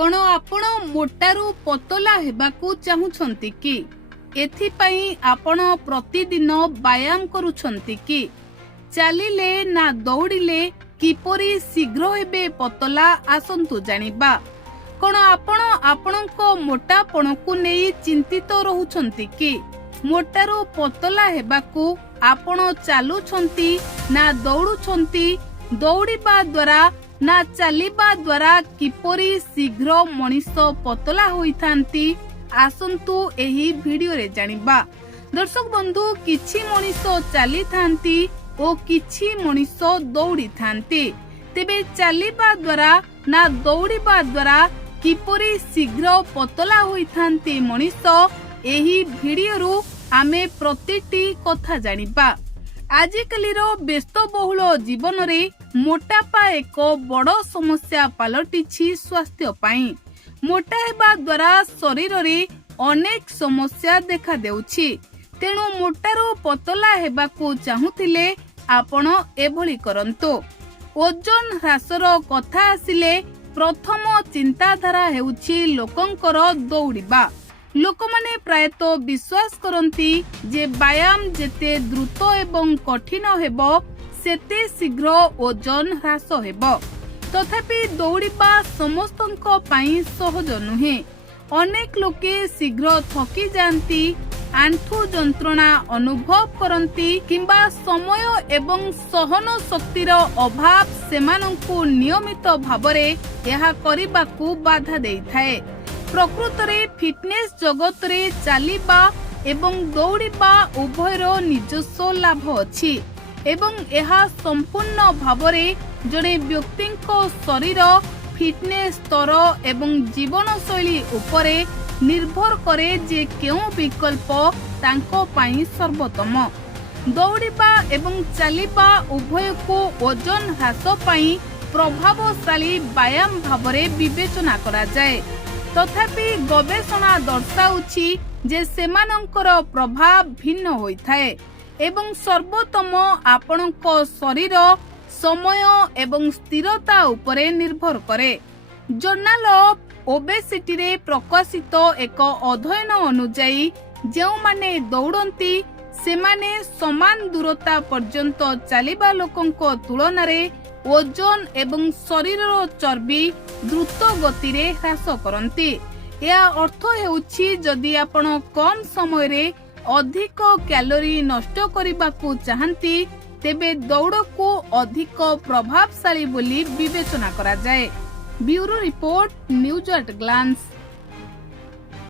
कौन आपण मोटारू पतला हेबाकू चाहुछंती कि एथिपाई आपण प्रतिदिन व्यायाम करूछंती कि चलिले ना दौड़िले किपरि शीघ्र हेबे पतला आसंतु जानिबा। कौन आपण आपणको मोटापणकू नेई चिंतित रहुछंती कि मोटारू पतला हेबाकू आपण चालुछंती ना दौड़ुछंती, दौड़िबा द्वारा ना चलिबा द्वारा किपरि शीघ्र मनीष पतला होइथांती आसंतु एही वीडियो रे जानिबा। दर्शक बंधु किछि मनीष चली थांती ओ किछि मनीष दौड़ी थांती, तेबे चलिबा द्वारा ना दौड़िबा द्वारा किपरि शीघ्र पतला होइथांती मनीष एही वीडियो रु आमे प्रतिटी कथा जानिबा। आजिकाली व्यस्तबहुल जीवन रे मोटापा एक बड़ समस्या पलटिछि स्वास्थ्य पाई। मोटा हेबा द्वारा शरीर रे अनेक समस्या देखा देउछि, तेणु मोटारू पतला हेबाकू चाहुथिले आपण एभली करंतु। ओजन ह्रासर कथा आसिले प्रथम चिंताधारा हेउछि लोकंकर दौड़िबा। लोकमाने प्रायतः विश्वास करंती जे व्यायाम जेते द्रुत एवं कठिन हेबो सेते शीघ्र ओजन ह्रास हेबो। तथापि दौड़िबा समस्तंको पाई सहज नुहे। अनेक लोके शीघ्र थकी जांती, आंठू जंत्रणा अनुभव करंती किंबा समय एवं सहन शक्तिर अभाव सेमानंकु नियमित भावरे यहा करिबाकू बाधा देइथाए। प्रकृत रे फिटनेस जगत रे चलिबा एवं दौड़िबा उभयर निजस्व लाभ अछि एवं यहा संपूर्ण भावरे जड़े व्यक्तिंको शरीर फिटनेस स्तर एवं जीवन शैली उपरे निर्भर करे जे केउ विकल्प तांको पाई सर्वोत्तम। दौड़िबा एवं चलिबा उभय को ओजन ह्रास पाई प्रभावशाली व्यायाम भावरे विवेचना करा जाए। तथापि गवेषणा दर्शाउछि जे सेमानंकर प्रभाव भिन्न होइथाए एवं सर्वोत्तम आपणको शरीर समय एवं स्थिरता उपरे निर्भर करे। जर्नाल ऑफ ओबेसिटी रे प्रकाशित एक अध्ययन अनुसार जेउ माने दौड़ंती सेमाने समान दूरता पर्यंत चलिबा लोकंको तुलना रे ओजन एवं शरीर चर्बी द्रुत गति रे ह्रास करंती। या अर्थ हेउछि जदि आपण कम समय रे अधिक कैलोरी नष्ट करिबाकू चाहंती तेबे दौड़ को अधिक प्रभावशाली बोली विवेचना करा जाए। Bureau report, news at glance.